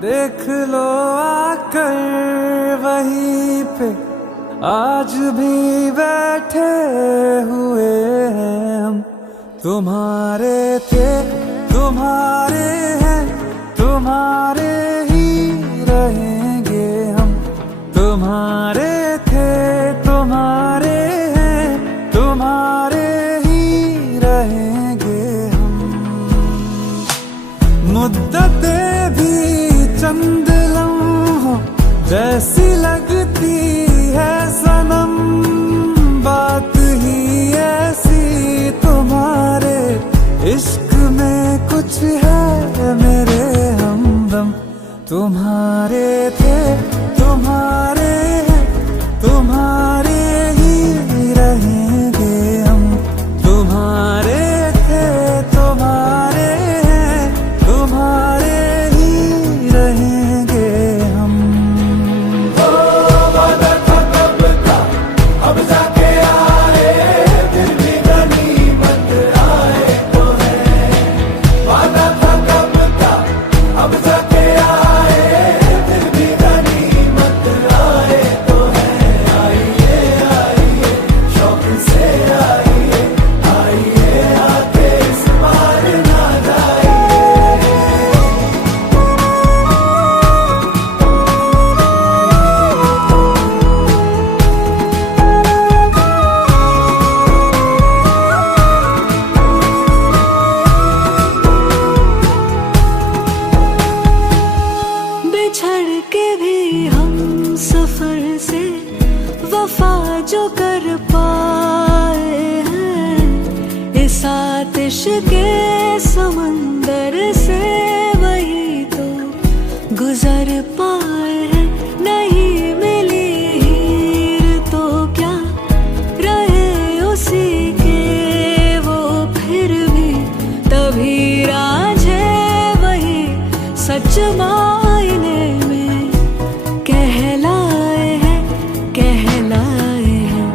देख लो आकर वहीं पे आज भी बैठे हुए हैं हम। तुम्हारे थे तुम्हारे हैं, तुम्हारे ही रहेंगे हम। तुम्हारे थे तुम्हारे हैं, तुम्हारे ही रहेंगे हम। मुद्दतें भी चंद लम्हों जैसी लगती है सनम, बात ही ऐसी तुम्हारे इश्क में कुछ है मेरे हमदम। तुम्हारे थे तुम्हारे हैं, तुम्हारे ही रहेंगे हम। तुम्हारे थे तुम्हारे हैं, तुम्हारे ही रहेंगे हम। ओ वादा था कब का, अब जाके आए, फिर भी गनीमत आए तो है। वादा था कब का, अब जाके आए, फिर भी गनीमत आए तो है। आइए आइए शौक से आइए, आइए आके इस बार ना जाइए। बिछड़ के भी हम सफर से वफा जो कर पाए हैं, इस आतिश के समंदर से वही तो गुजर पाए हैं। नहीं मिली हीर तो क्या रहे उसी के वो फिर भी, तभी रांझे वही सच मायने में कहलाए हैं, कहलाए हैं।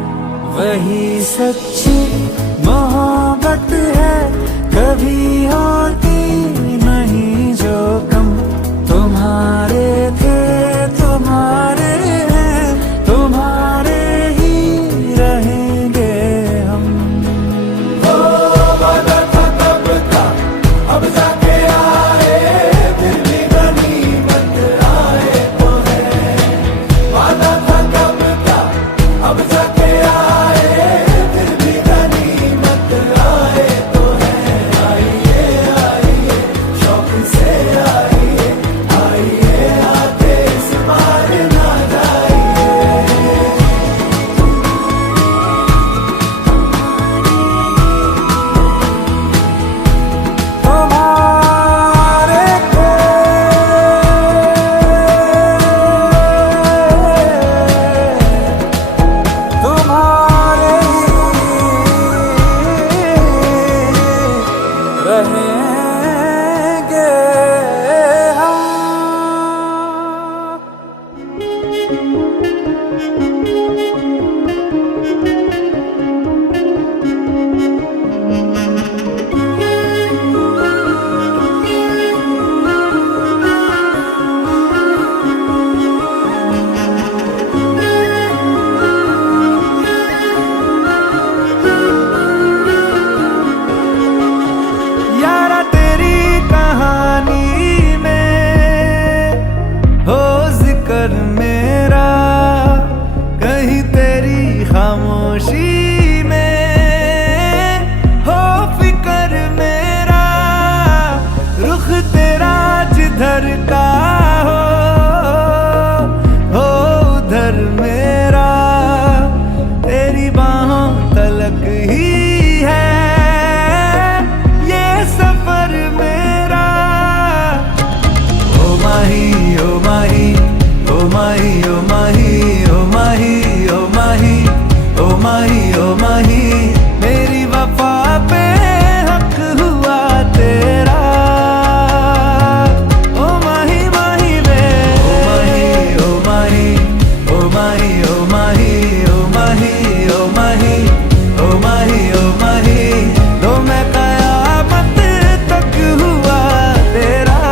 वही सच्ची मोहब्बत है, कभी होती नहीं जो कम। तुम्हारे थे तुम्हारे हैं, तुम्हारे ही रहेंगे हम। ओ वादा था कब का, अब जाके आए, फिर भी गनीमत आए तो है। वादा था कब का, अब जाके आए, फिर भी गनीमत आए तो है। आइए आइए शौक से आइए, आइए आके इस बार ना जाइए। तुम्हारे थे तुम्हारे ही रहेंगे हम। यारा तेरी कहानी में हो जिक्र मेरा, कहीं तेरी खामोशी में हो फिक्र मेरा। रुख तेरा जिधर का हो उधर मेरा, तेरी बाहों तलक ही है ये सफर मेरा। ओ माही ओ माही ओ माही ओ माही ओ माही ओ माही ओ माही ओ माही, मेरी वफा पे हक हुआ तेरा। ओ माही माही वे ओ माही ओ माही ओ माही ओ माही ओ माही ओ माही ओ माही ओ माही, तो मैं कयामत तक हुआ तेरा।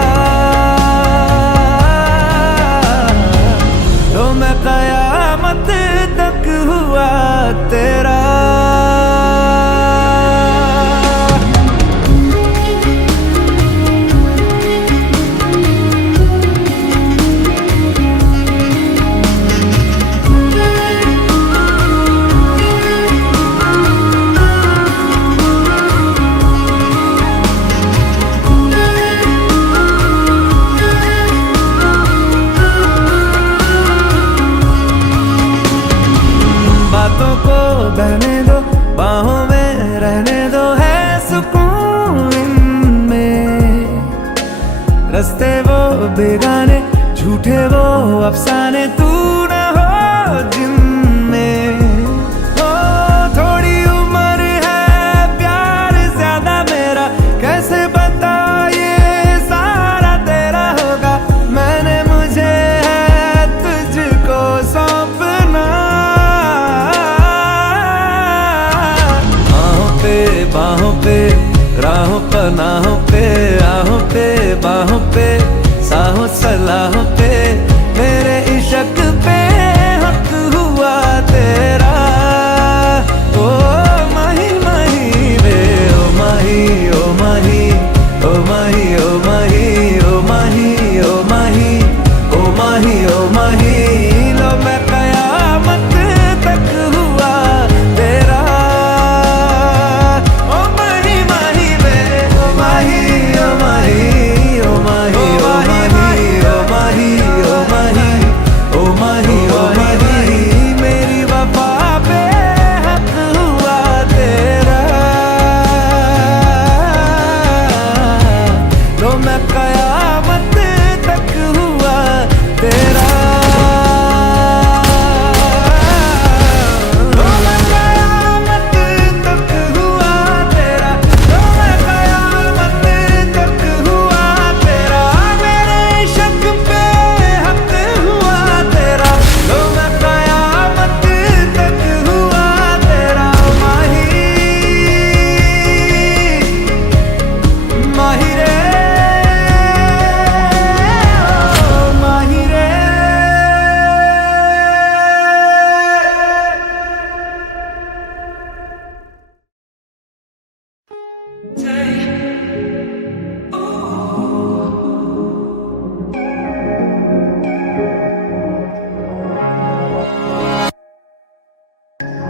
रस्ते वो बेगाने, झूठे वो अफसाने, तू न हो जिनमें। ओ थोड़ी उम्र है, प्यार ज्यादा मेरा, कैसे बता ये सारा तेरा होगा। मैंने मुझे है तुझको सौंपना, बाहों पे राहों पनाहों पे, आहों पे बाहों पे, साहों सलाहों पे, मेरे इश्क पे हक हुआ तेरा। ओ माही माही वे, ओ माही ओ माही, ओ माही ओ माही, ओ माही ओ माही, ओ माही ओ माही, लो मैं कयामत तक हुआ तेरा।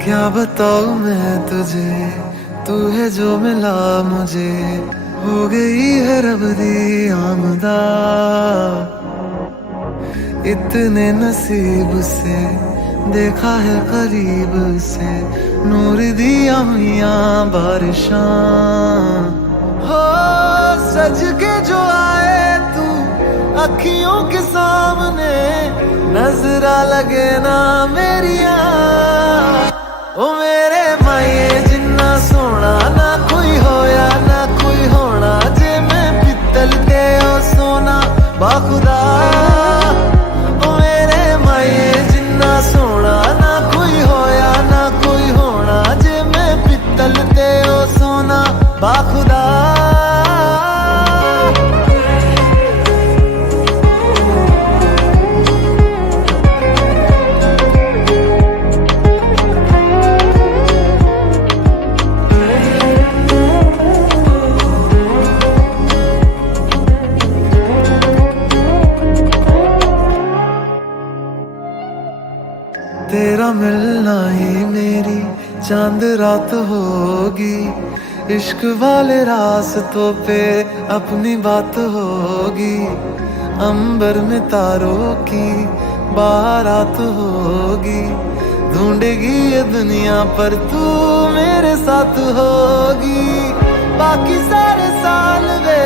क्या बताऊं मैं तुझे, तू है जो मिला मुझे, हो गई है रब दी आमदा। इतने नसीब से देखा है करीब से, नूर दिया हुआ बारिशां। हो सज के जो आए तू अखियों के सामने, नजरा लगे ना मेरिया। ओ मेरे माये जिन्ना सोना ना कोई होया ना कोई होना, जे मैं पित्तल ते ओ सोना बाखुदा। ओ मेरे माये जिन्ना सोना ना कोई होया ना कोई होना, जे मैं पित्तल ते ओ सोना बाखुदा। तेरा मिलना ही मेरी चांद रात होगी, इश्क वाले रास्तों पे अपनी बात होगी। अंबर में तारों की बारात होगी, ढूंढेगी ये दुनिया पर तू मेरे साथ होगी। बाकी सारे साल वे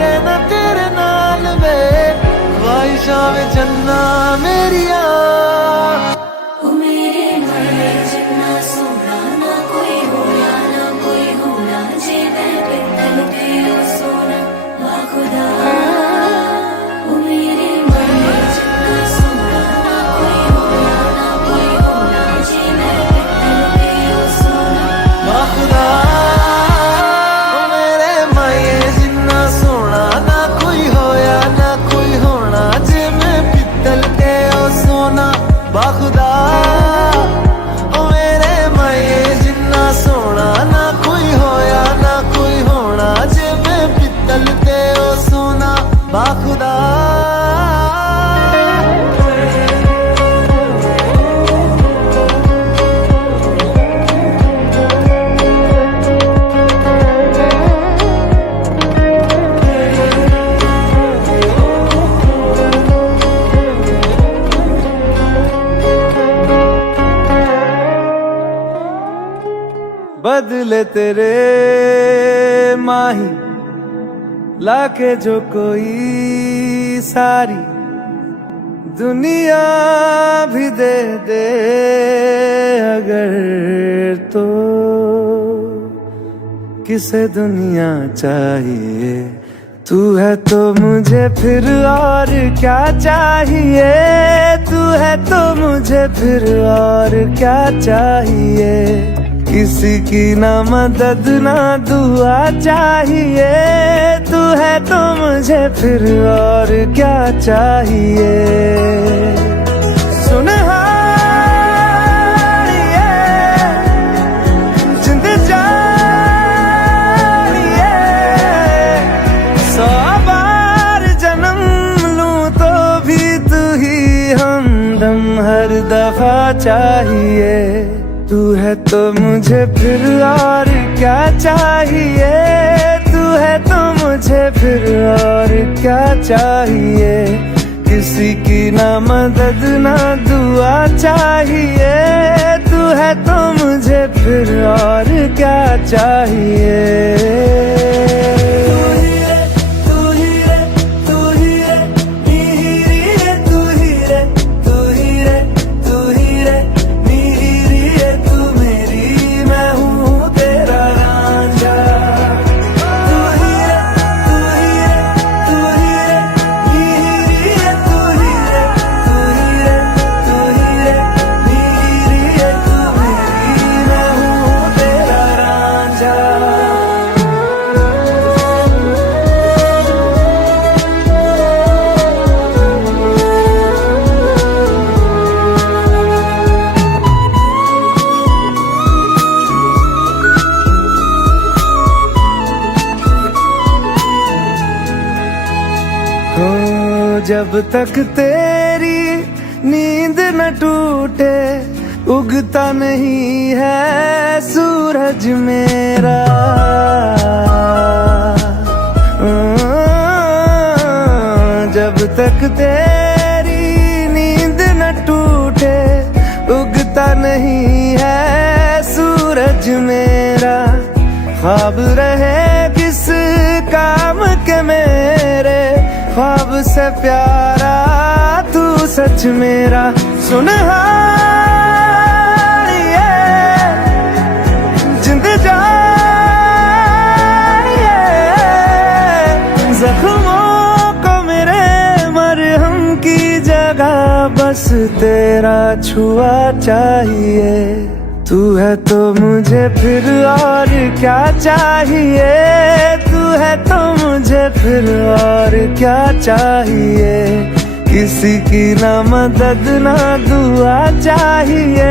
रहना तेरे नाल वे, ख्वाहिशां में जन्ना मेरिया। बाखुदा ओ मेरे माये जिन्ना सोना ना कोई होया ना कोई होना, जे मैं पित्तल ते ओ सोना बाखुदा। बदले तेरे माही लाके जो कोई सारी दुनिया भी दे दे अगर, तो किसे दुनिया चाहिए? तू है तो मुझे फिर और क्या चाहिए? तू है तो मुझे फिर और क्या चाहिए? किसी की ना मदद ना दुआ चाहिए। तू है तो मुझे फिर और क्या चाहिए? सुन हर दफा चाहिए। तू है तो मुझे फिर और क्या चाहिए? तू है तो मुझे फिर और क्या चाहिए? किसी की ना मदद ना दुआ चाहिए। तू है तो मुझे फिर और क्या चाहिए? जब तक तेरी नींद न टूटे उगता नहीं है सूरज मेरा। जब तक तेरी नींद न टूटे उगता नहीं है सूरज मेरा। ख्वाब रहे किस काम के मेरे, ख्वाब से प्यारा तू सच मेरा। सुन जिंद जाए जख्मों को मेरे मरहम की जगह बस तेरा छुआ चाहिए। तू है तो मुझे फिर और क्या चाहिए? तू है तो मुझे फिर और क्या चाहिए? किसी की ना मदद ना दुआ चाहिए।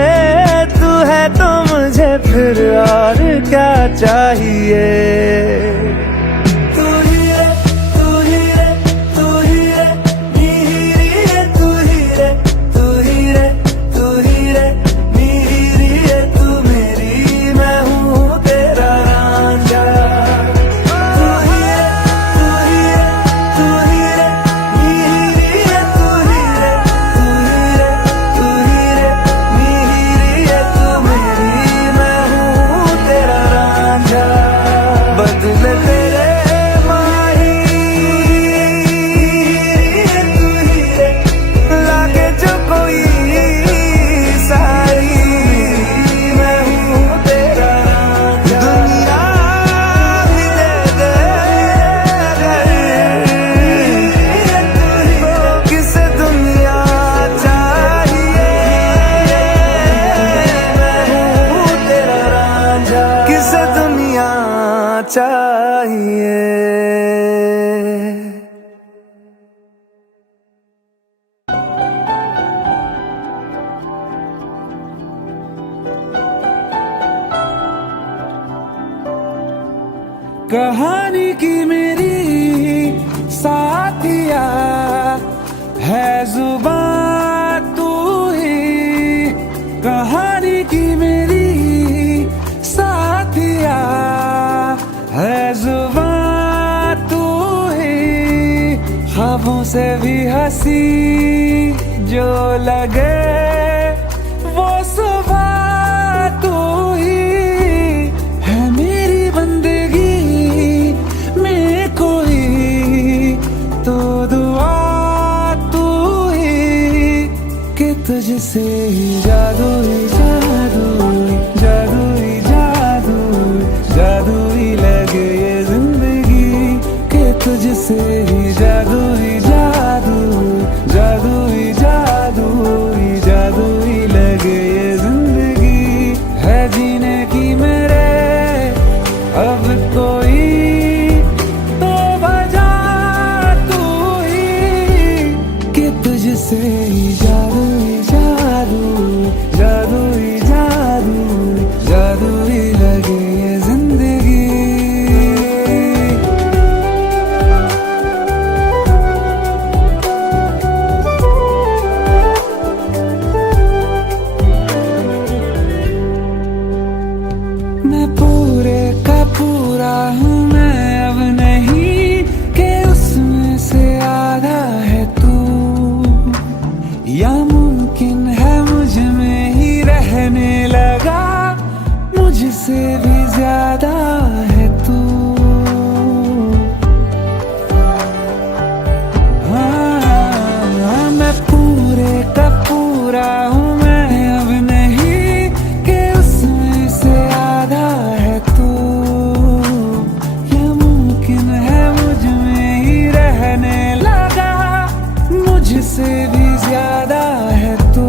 तू है तो मुझे फिर और क्या चाहिए? चाहिए। कहानी की मेरी साथिया है जुबान तू ही। कहानी की मेरी साथिया है जुबान तू ही। ख्वाबों से भी हंसी जो लगे वो सुबह तू ही है। मेरी बंदगी में कोई दुआ तू ही कि तुझसे ही जादू ही जादू जादू ही जादू जादू ही लगे ये जिंदगी कि तुझसे ही जादू ही जादू जादू ही जादू ही जादू ही लगे ये जिंदगी है जीने की मेरे अब कोई तो वजह तू ही कि तुझसे ही जादू ही जादू जादू ही जादू जादू ही लगे ये जिंदगी मैं पूरे का पूरा हूँ मैं अब नहीं कि उसमें से आधा है तू या मुमकिन है मुझ में ही रहने लगा मुझसे भी ज्यादा है तू हाँ मैं पूरे का पूरा हूँ मैं अब नहीं कि उसमें से आधा है तू या मुमकिन है मुझ में ही रहने लगा मुझसे भी ज्यादा है तू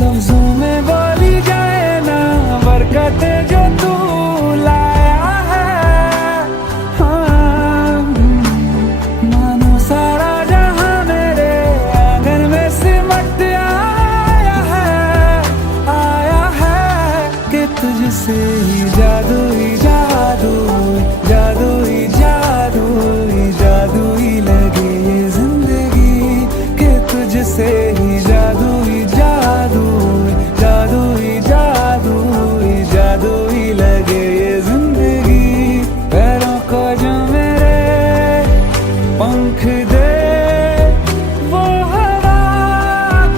लफ्जों में बोली जाए ना बरकत जो तू लाया है हाँ मानो सारा जहां मेरे आंगन में सिमट आया है कि तुझसे ही जादू ही जादू जादू ही जादू ही जादू ही लगे ये जिंदगी कि तुझसे ही जादू ही जादू जादू ही जादू ही जादू ही लगे ये जिंदगी पैरों को जो मेरे पंख दे वो हवा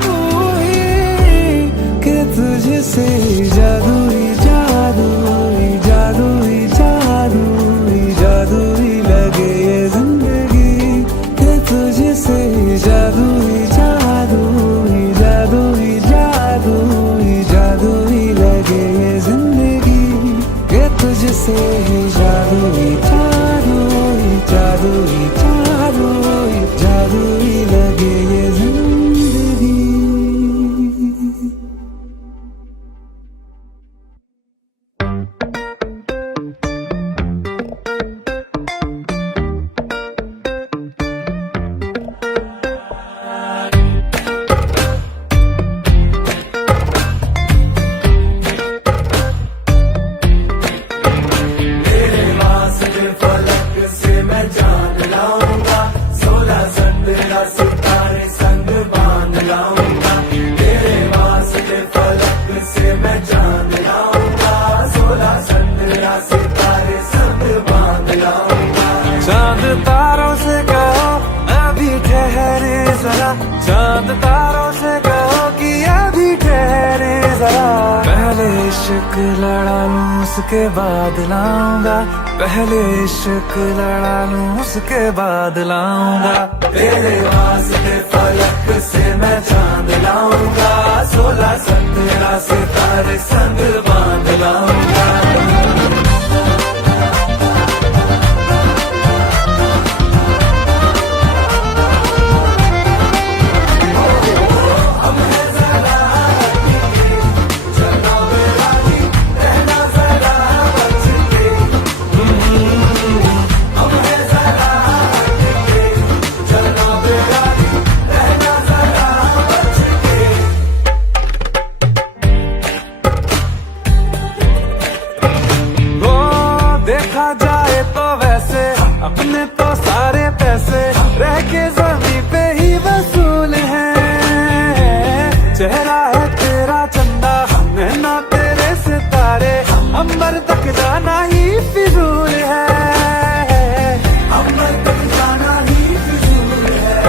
तू ही कि तुझसे ही जादू ही जादू ही जादू ही जादू ही जादू ही लगे ये जिंदगी कि तुझसे ही जादू ही जादू ही जादू ही जादू ही जादू ही लगे ये जिंदगी कि तुझसे ही जादू ही जादू ही जादू ही जादू ही जादू ही लगे ये जिंदगी तेरे वास्ते फलक से मैं जान लाऊंगा 16 संतरा सितारे संग बांध लाऊंगा तेरे वास्ते फलक से मैं जान लाऊंगा 16 संतरा सितारे संग बांध लाऊंगा चांद तारों से कहो अभी ठहरे जरा चांद तारों से कहो कि अभी ठहरे जरा पहले इश्क लड़ा लूं उसके बाद लाऊंगा पहले इश्क लड़ा लूं उसके बाद लाऊंगा तेरे वास्ते फलक से मैं चांद लाऊंगा 16 संतरा सितारे संग बांध लाऊंगा देखा जाए तो वैसे अपने तो सारे पैसे रह के जमीन पे ही वसूल है चेहरा है तेरा चंदा नैना तेरे सितारे अंबर तक जाना ही फिजूल है अंबर तक जाना ही फिजूल है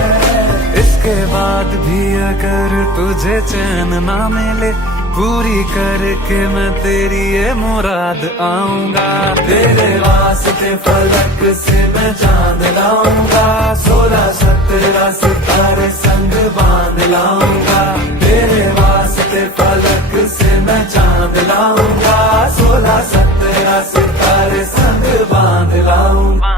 इसके बाद भी अगर तुझे चैन ना मिले पूरी करके मैं तेरी ये मुराद आऊंगा। तेरे वास्ते फलक से मैं चांद लाऊंगा, 16-17 सितारे संग बांध लाऊंगा। तेरे वास्ते फलक से मैं चांद लाऊंगा, 16-17 सितारे संग बांध लाऊंगा।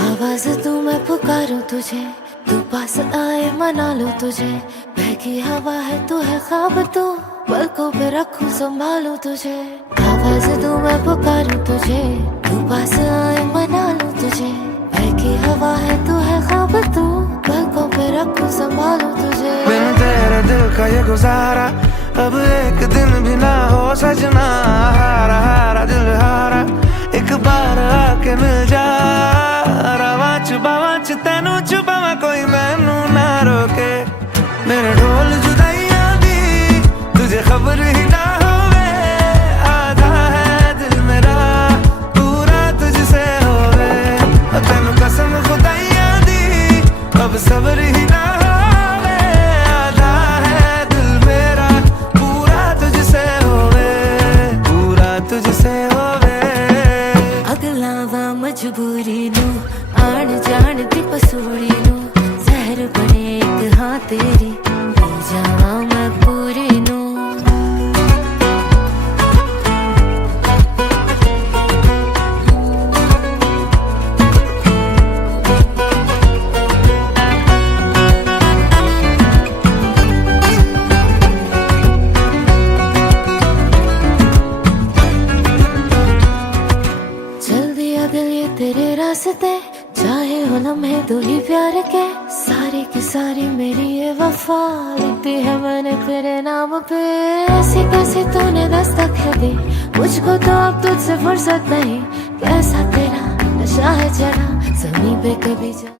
आवाज तू मैं पुकारूं तुझे, तू पास आए मना लो तुझे। बहकी हवा है तू है ख्वाब तू, पलकों पे रखूं संभालूं तुझे। आवाज तू मैं पुकारूं तुझे, तू पास आए मना लो तुझे। बहकी हवा है तू है ख्वाब तू, पलकों पे रखूं संभालूं तुझे। बिन तेरे दिल का ये गुजारा अब एक दिन भी ना हो सजना। हारा हारा दिल हारा एक बार आके मिल जा। रवा तेनू छुपावा कोई मैनू ना रोके। मेरे ढोल जुदाइयां दी तुझे खबर ही ना होवे। आधा है दिल मेरा पूरा तुझसे होवे। तेनू कसम खुदाइयां दी अब सब्र ही ना होवे। आधा है दिल मेरा पूरा तुझसे होवे, पूरा तुझसे होवे। अगला वा मजबूरी नू आण जान दी पसूड़ी नू, जहर बने एक हाँ तेरी पी जावा मैं पूरी नू। चल दिया दिल ये तेरे रास्ते, चाहे हो लम्हे दो ही प्यार के। सारी की सारी मेरी ये वफा लिखती है मैंने तेरे नाम पे। ऐसी कैसी तूने दस्तक है दी मुझको तो अब तुझसे फुर्सत नहीं। कैसा तेरा नशा है चढ़ा जमीन पे कभी जा